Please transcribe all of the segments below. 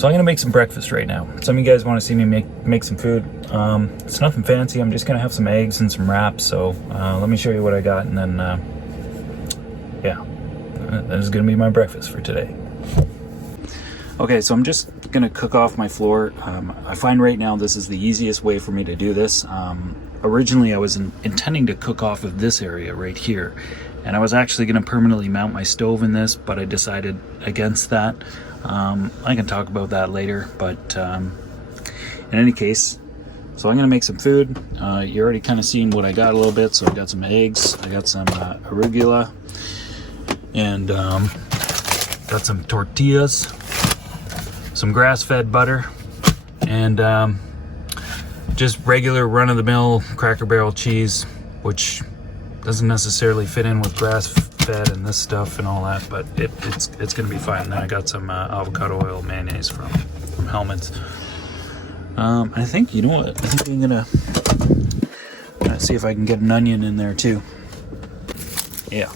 So I'm gonna make some breakfast right now. Some of you guys want to see me make some food. It's nothing fancy. I'm just gonna have some eggs and some wraps. So let me show you what I got, and then yeah, that is gonna be my breakfast for today. Okay, so I'm just gonna cook off my floor. I find right now this is the easiest way for me to do this. Originally I was intending to cook off of this area right here, and I was actually gonna permanently mount my stove in this, but I decided against that. I can talk about that later, but in any case, so I'm gonna make some food. You already kind of seen what I got a little bit. So I got some eggs, I got some arugula, and got some tortillas, some grass-fed butter, and just regular run-of-the-mill Cracker Barrel cheese, which doesn't necessarily fit in with grass-fed and this stuff and all that, but it's gonna be fine. And then I got some avocado oil mayonnaise from Hellmann's. I think, you know what, I think I'm gonna see if I can get an onion in there too. Yeah,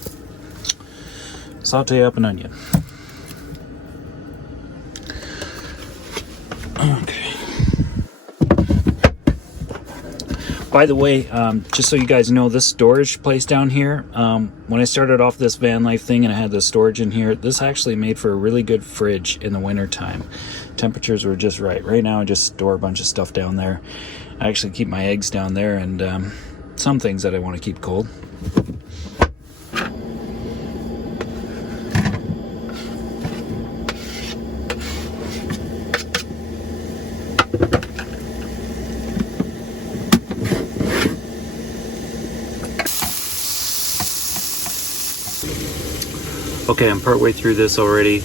saute up an onion. Okay. By the way, just so you guys know, this storage place down here, when I started off this van life thing and I had the storage in here, this actually made for a really good fridge in the winter time. Temperatures were just right. Right now I just store a bunch of stuff down there. I actually keep my eggs down there, and some things that I want to keep cold. Okay, I'm partway through this already,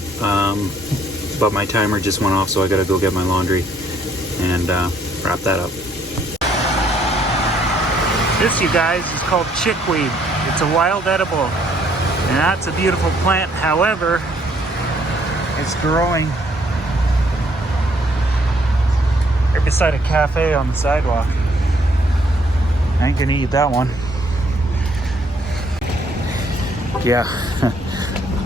but my timer just went off, so I gotta go get my laundry and wrap that up. This, you guys, is called chickweed. It's a wild edible, and that's a beautiful plant. However, it's growing right beside a cafe on the sidewalk. I ain't gonna eat that one. Yeah.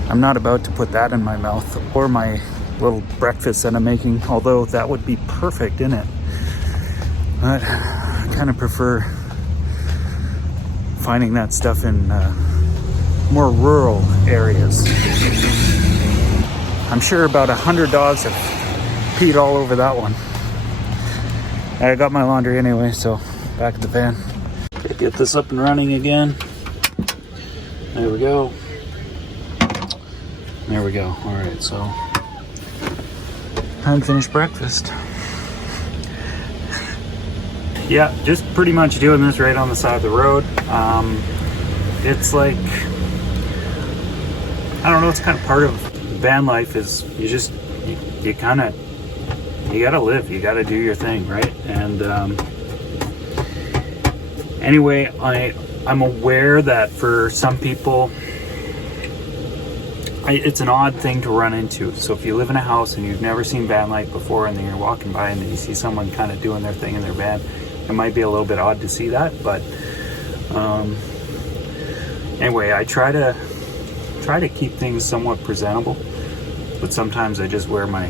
I'm not about to put that in my mouth, or my little breakfast that I'm making, although that would be perfect in it. But I kind of prefer finding that stuff in more rural areas. I'm sure about 100 dogs have peed all over that one. I got my laundry anyway, so back at the van. Okay, get this up and running again. There we go. There we go. All right, so time to finish breakfast. Yeah, just pretty much doing this right on the side of the road. It's like, I don't know, it's kind of part of van life, is you gotta live, you gotta do your thing, right? And anyway, I'm aware that for some people, it's an odd thing to run into. So if you live in a house and you've never seen van life before, and then you're walking by and then you see someone kind of doing their thing in their van, it might be a little bit odd to see that. But anyway, I try to keep things somewhat presentable, but sometimes I just wear my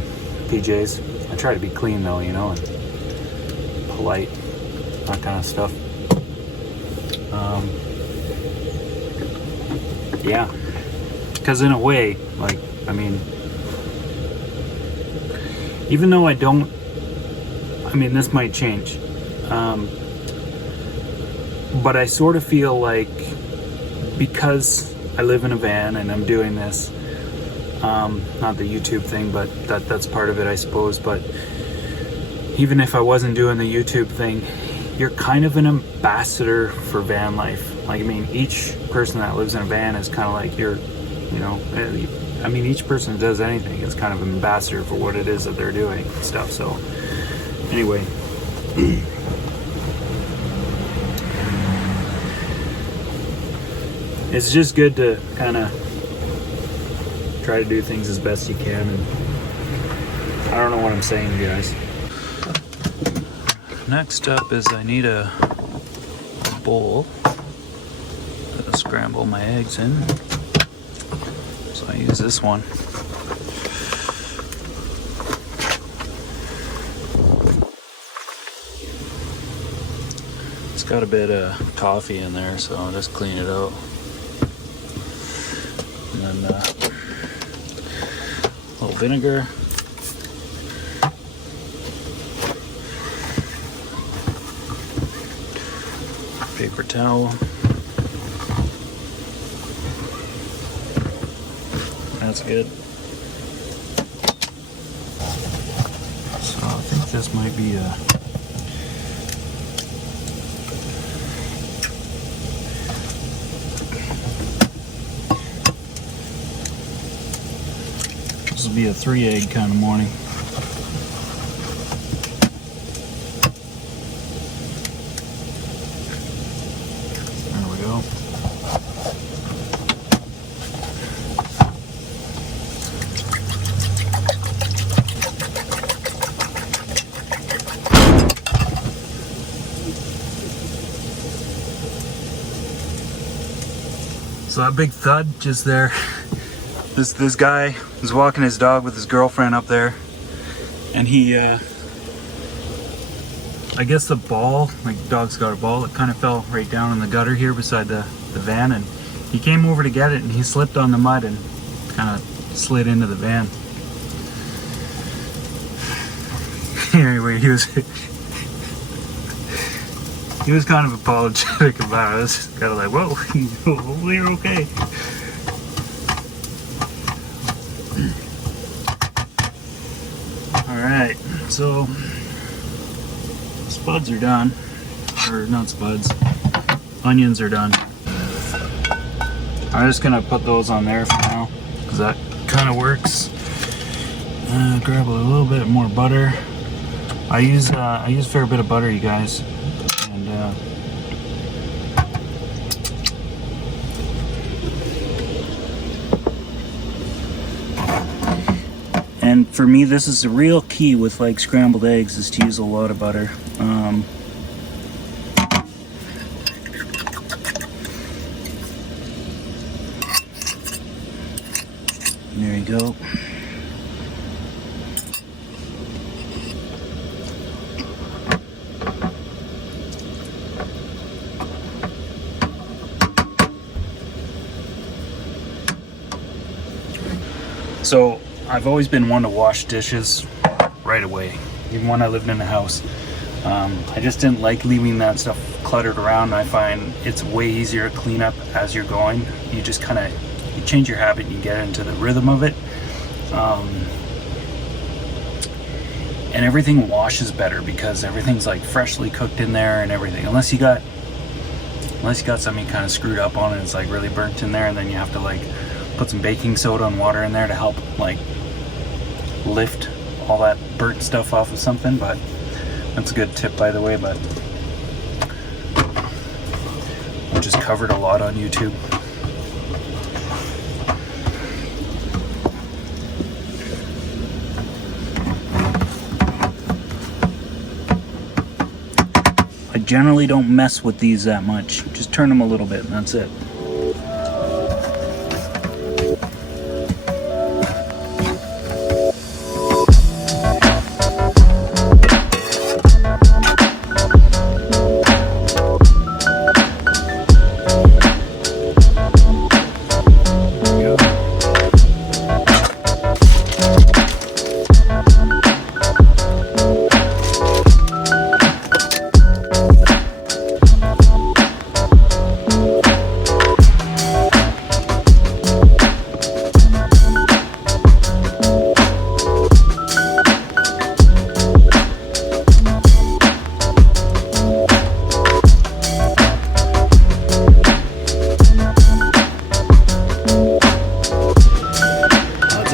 PJs. I try to be clean though, you know, and polite, that kind of stuff. Yeah. Because in a way, like, I mean, even though I don't, I mean, this might change, but I sort of feel like, because I live in a van and I'm doing this, not the YouTube thing, but that's part of it, I suppose, but even if I wasn't doing the YouTube thing, you're kind of an ambassador for van life. Like, I mean, each person that lives in a van is kind of like your, you know, I mean, each person that does anything is kind of an ambassador for what it is that they're doing and stuff. So anyway, it's just good to kind of try to do things as best you can. And I don't know what I'm saying, you guys. Next up is I need a bowl to scramble my eggs in. So I use this one. It's got a bit of coffee in there, so I'll just clean it out. And then a little vinegar. Paper towel. That's good. So I think this might be a this will be a 3-egg kind of morning. There we go. So that big thud just there. This guy was walking his dog with his girlfriend up there, and he, I guess the ball, like the dog's got a ball, it kind of fell right down in the gutter here beside the van, and he came over to get it, and he slipped on the mud and kind of slid into the van. Anyway, he was kind of apologetic about it. I was kind of like, whoa, hopefully you're okay. Alright, so spuds are done. Or not spuds, onions are done. I'm just gonna put those on there for now, because that kind of works. Grab a little bit more butter. I use a fair bit of butter, you guys. And for me, this is the real key with like scrambled eggs, is to use a lot of butter. There you go. So I've always been one to wash dishes right away, even when I lived in a house. I just didn't like leaving that stuff cluttered around. I find it's way easier to clean up as you're going. You just kind of, you change your habit and you get into the rhythm of it. And everything washes better because everything's like freshly cooked in there and everything. Unless you got something kind of screwed up on it, it's like really burnt in there, and then you have to like put some baking soda and water in there to help like lift all that burnt stuff off of something. But that's a good tip, by the way. But I just covered a lot on YouTube. I generally don't mess with these that much. Just turn them a little bit and that's it.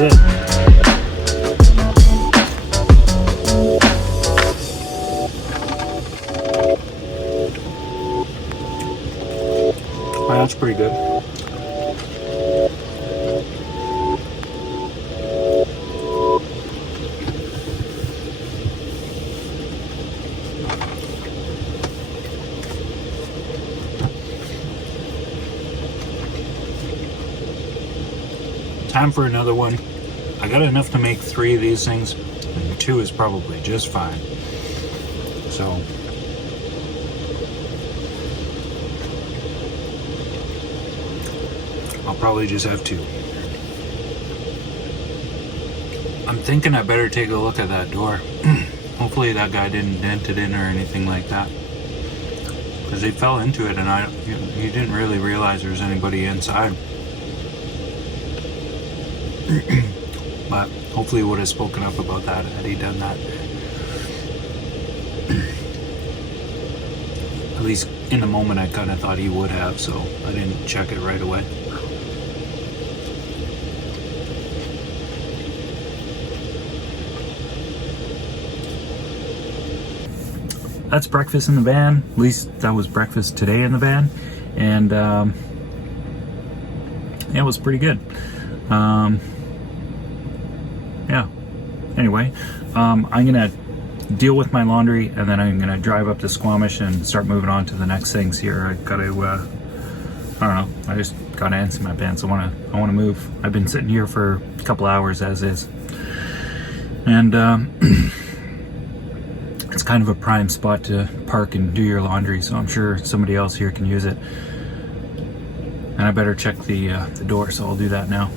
That's it. Wow, that's pretty good. Time for another one. I got enough to make 3 of these things, and 2 is probably just fine. So I'll probably just have two. I'm thinking I better take a look at that door. Hopefully that guy didn't dent it in or anything like that. Because he fell into it and he didn't really realize there was anybody inside. But hopefully he would have spoken up about that had he done that. At least in the moment I kind of thought he would have, so I didn't check it right away. That's breakfast in the van. At least that was breakfast today in the van. And yeah, it was pretty good. Yeah. Anyway, I'm gonna deal with my laundry and then I'm gonna drive up to Squamish and start moving on to the next things here. I gotta, I don't know. I just got ants in my pants. I wanna move. I've been sitting here for a couple hours as is, and it's kind of a prime spot to park and do your laundry. So I'm sure somebody else here can use it. And I better check the door. So I'll do that now.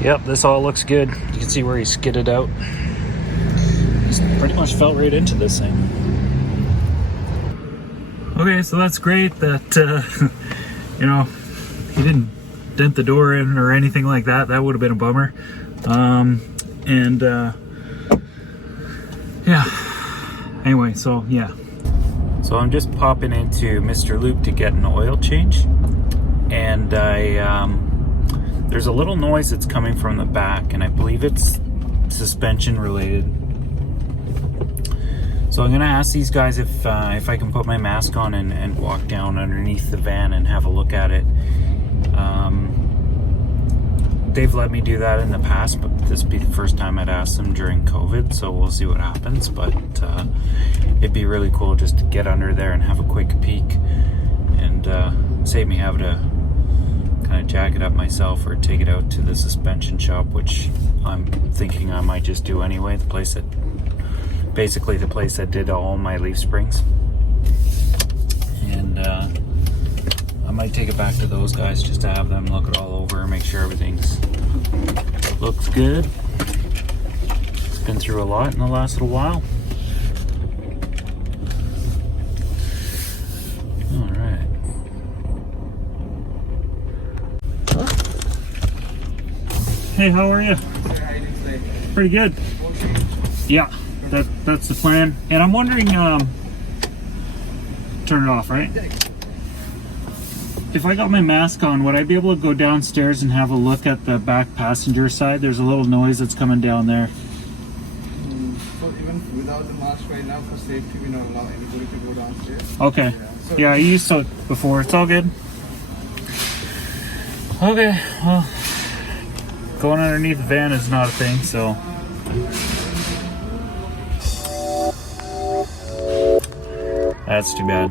Yep, this all looks good. You can see where he skidded out. He's pretty much fell right into this thing. Okay, so that's great that, you know, he didn't dent the door in or anything like that. That would have been a bummer. Yeah. Anyway, so yeah. So I'm just popping into Mr. Loop to get an oil change. And there's a little noise that's coming from the back, and I believe it's suspension related. So I'm gonna ask these guys if I can put my mask on and walk down underneath the van and have a look at it. They've let me do that in the past, but this would be the first time I'd asked them during COVID, so we'll see what happens. But it'd be really cool just to get under there and have a quick peek and save me having to kind of jack it up myself or take it out to the suspension shop, which I'm thinking I might just do anyway. Basically the place that did all my leaf springs. And I might take it back to those guys just to have them look it all over and make sure everything's looks good. It's been through a lot in the last little while. Alright. Hey, how are you? Pretty good. Yeah, that's the plan. And I'm wondering, turn it off, right? If I got my mask on, would I be able to go downstairs and have a look at the back passenger side? There's a little noise that's coming down there. So even without the mask right now, for safety, we don't allow anybody to go downstairs. Okay. Yeah, I used to before. It's all good. Okay, well, going underneath the van is not a thing, so. That's too bad.